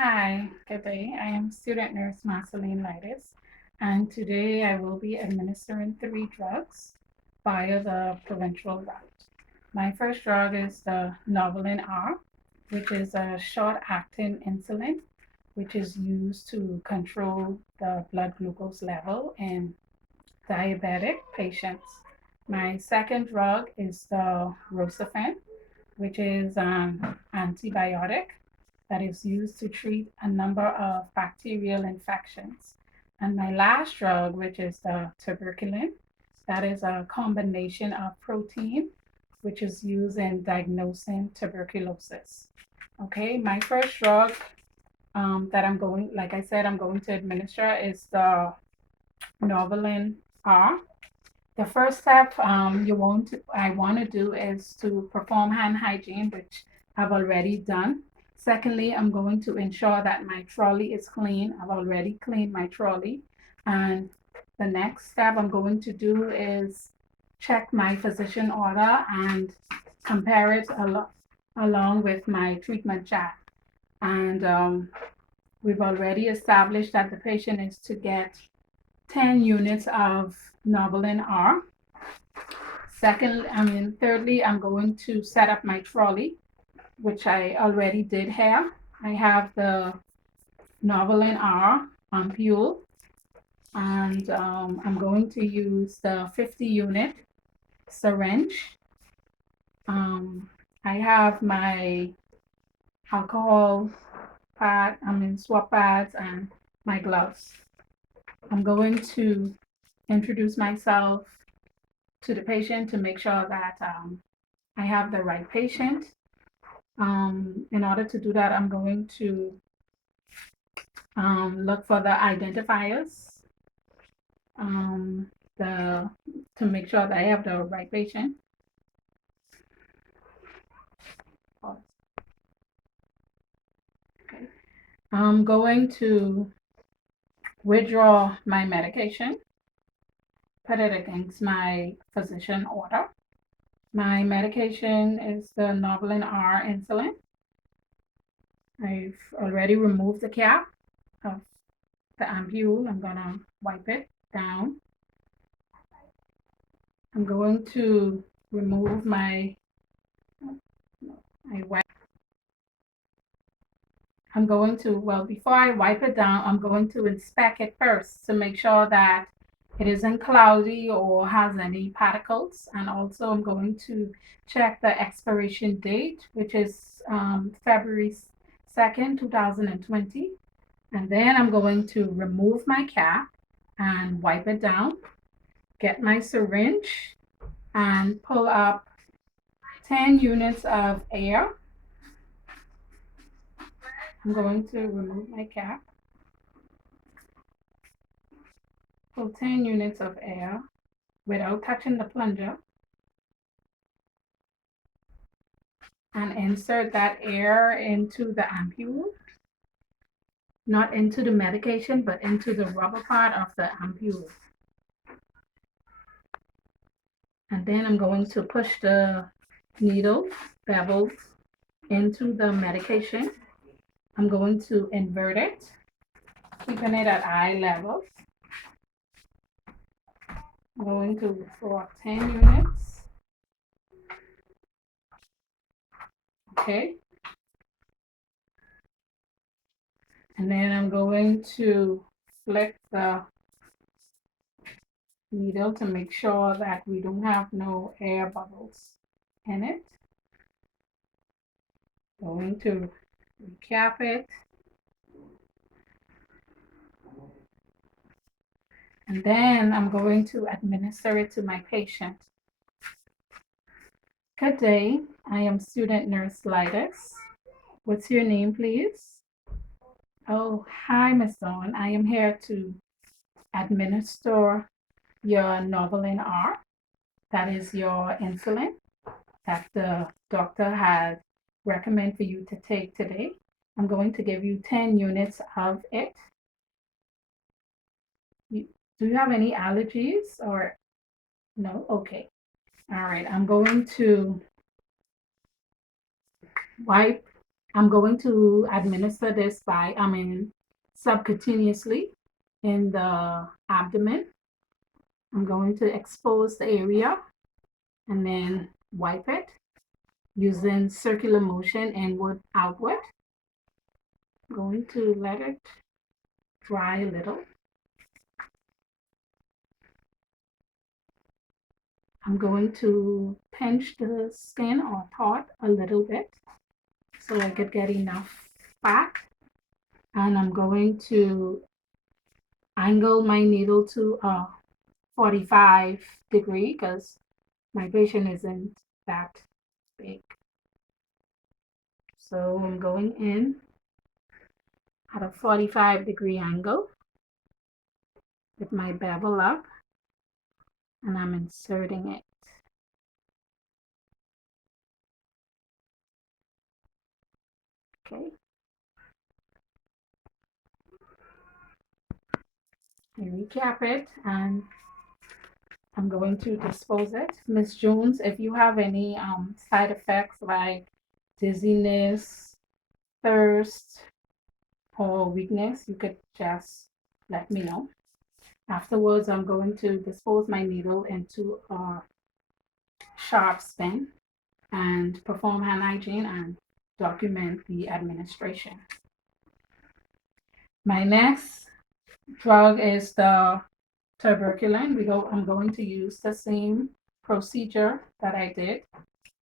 Hi, good day. I am student nurse Marceline Lightis, and today I will be administering 3 drugs via the provincial route. My first drug is the Novolin R, which is a short-acting insulin, which is used to control the blood glucose level in diabetic patients. My second drug is the Rosafen, which is an antibiotic that is used to treat a number of bacterial infections. And my last drug, which is the tuberculin, that is a combination of protein, which is used in diagnosing tuberculosis. Okay, my first drug that like I said, I'm going to administer is the Novolin R. The first step I want to do is to perform hand hygiene, which I've already done. Secondly, I'm going to ensure that my trolley is clean. I've already cleaned my trolley. And the next step I'm going to do is check my physician order and compare it along with my treatment chart. And we've already established that the patient is to get 10 units of Novolin R. Thirdly, I'm going to set up my trolley, which I already did here. I have the Novolin R ampule, and I'm going to use the 50 unit syringe. I have my alcohol swab pads and my gloves. I'm going to introduce myself to the patient to make sure that I have the right patient. In order to do that, I'm going to look for the identifiers um, the, to make sure that I have the right patient. Okay. I'm going to withdraw my medication, put it against my physician order. My medication is the Novolin R insulin. I've already removed the cap of the ampule. I'm gonna wipe it down. I'm going to remove my wipe. Before I wipe it down, I'm going to inspect it first to make sure that it isn't cloudy or has any particles. And also I'm going to check the expiration date, which is February 2nd, 2020. And then I'm going to remove my cap and wipe it down, get my syringe and pull up 10 units of air. I'm going to remove my cap, pull 10 units of air without touching the plunger, and insert that air into the ampule, not into the medication, but into the rubber part of the ampule. And then I'm going to push the needle bevel into the medication. I'm going to invert it, keeping it at eye level. I'm going to pour 10 units. Okay. And then I'm going to flick the needle to make sure that we don't have no air bubbles in it. Going to recap it. And then I'm going to administer it to my patient. Good day. I am student nurse Lightis. What's your name, please? Oh, hi, Miss Dawn. I am here to administer your Novolin R. That is your insulin that the doctor had recommended for you to take today. I'm going to give you 10 units of it. Do you have any allergies or no? Okay. All right. I'm going to wipe I'm going to administer this subcutaneously in the abdomen. I'm going to expose the area and then wipe it using circular motion inward outward. I'm going to let it dry a little. I'm going to pinch the skin or part a little bit so I could get enough fat. And I'm going to angle my needle to a 45-degree because my patient isn't that big. So I'm going in at a 45-degree angle with my bevel up and I'm inserting it. Okay. I recap it and I'm going to dispose it. Miss Jones, if you have any side effects like dizziness, thirst, or weakness, you could just let me know. Afterwards, I'm going to dispose my needle into a sharp spin and perform hand hygiene and document the administration. My next drug is the tuberculin. I'm going to use the same procedure that I did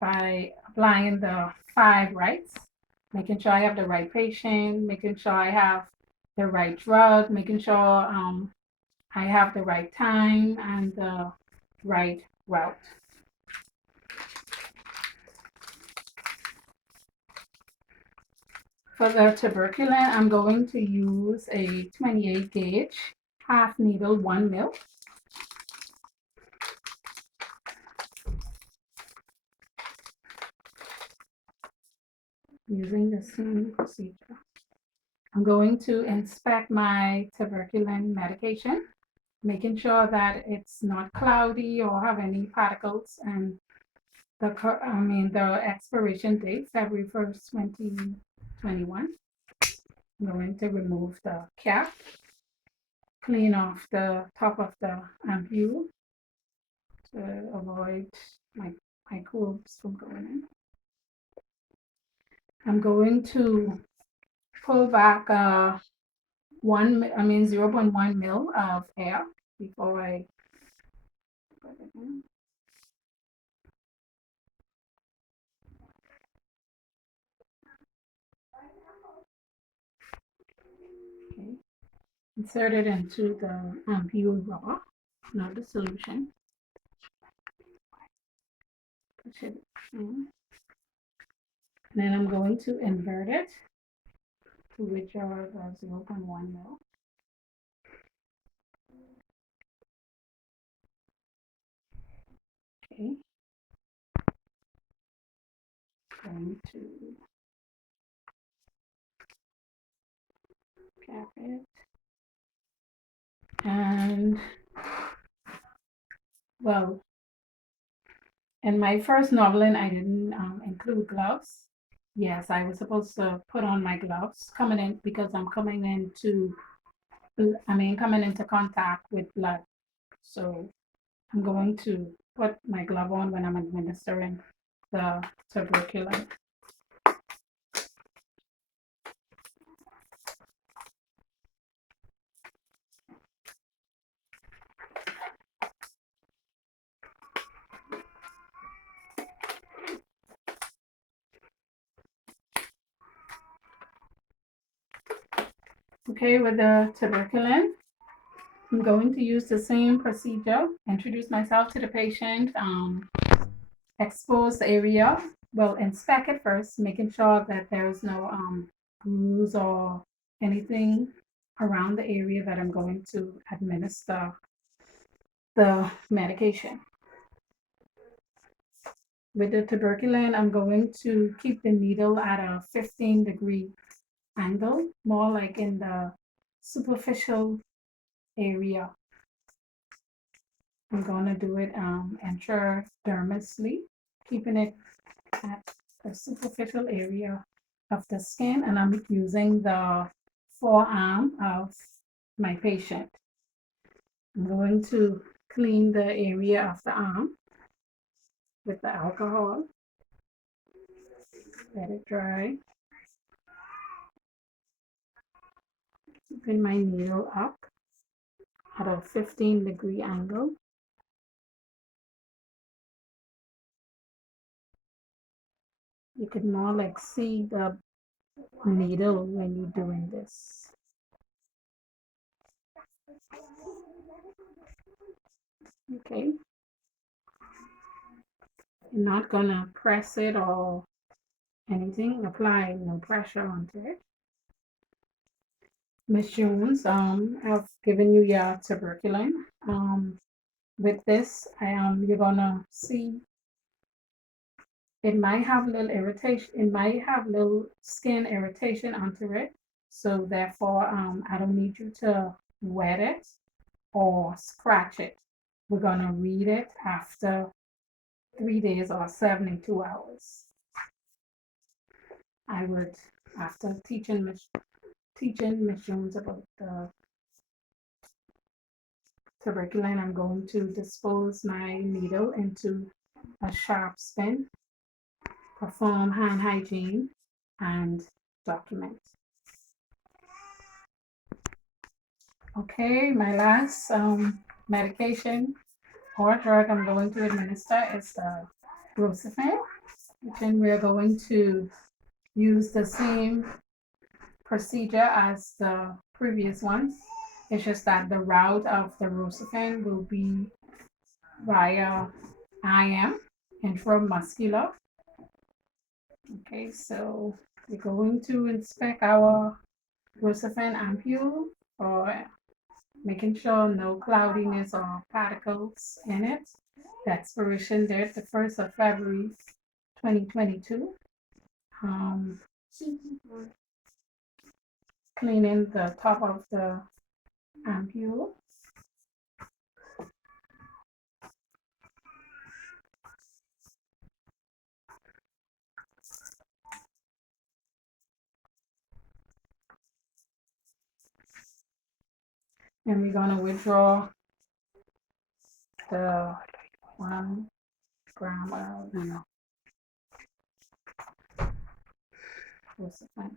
by applying the 5 rights, making sure I have the right patient, making sure I have the right drug, making sure I have the right time and the right route. For the tuberculin, I'm going to use a 28 gauge, half needle, 1 mil. Using the same procedure. I'm going to inspect my tuberculin medication, making sure that it's not cloudy or have any particles, and the expiration date, February 1st, 2021. I'm going to remove the cap, clean off the top of the ampule to avoid my microbes from going in. I'm going to pull back 0.1 mil of air before I put it in. Okay. Insert it into the ampule raw, not the solution. Push it in. And then I'm going to invert it to withdraw the 0.1 mil. Okay. Going to cap it. And well, in my first noveling, I didn't include gloves. Yes, I was supposed to put on my gloves coming in because I'm coming into contact with blood. So I'm going to put my glove on when I'm administering the tuberculin. Okay, with the tuberculin, I'm going to use the same procedure, introduce myself to the patient, expose the area, inspect it first, making sure that there's no bruise or anything around the area that I'm going to administer the medication. With the tuberculin, I'm going to keep the needle at a 15-degree angle, more like in the superficial area. I'm going to do it intradermally, keeping it at the superficial area of the skin, and I'm using the forearm of my patient. I'm going to clean the area of the arm with the alcohol. Let it dry. Keeping my needle up at a 15-degree angle. You can more like see the needle when you're doing this. Okay. You're not gonna press it or anything. Apply no pressure onto it. Miss Jones, I've given you your tuberculin. With this, you're gonna see it might have little irritation. It might have little skin irritation onto it. So therefore, I don't need you to wet it or scratch it. We're gonna read it after 3 days or 72 hours. I would, after teaching Miss Jones about the tuberculin, I'm going to dispose my needle into a sharp spin, perform hand hygiene, and document. Okay, my last medication or drug I'm going to administer is the Brucifen, and we're going to use the same procedure as the previous ones. It's just that the route of the Brucifen will be via IM, intramuscular. Okay, so we're going to inspect our Brucifen ampule for making sure no cloudiness or particles in it. The expiration date, the 1st of February 2022. Cleaning the top of the ampule. And we're going to withdraw the 1 gram of Brucifen.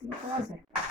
What was it?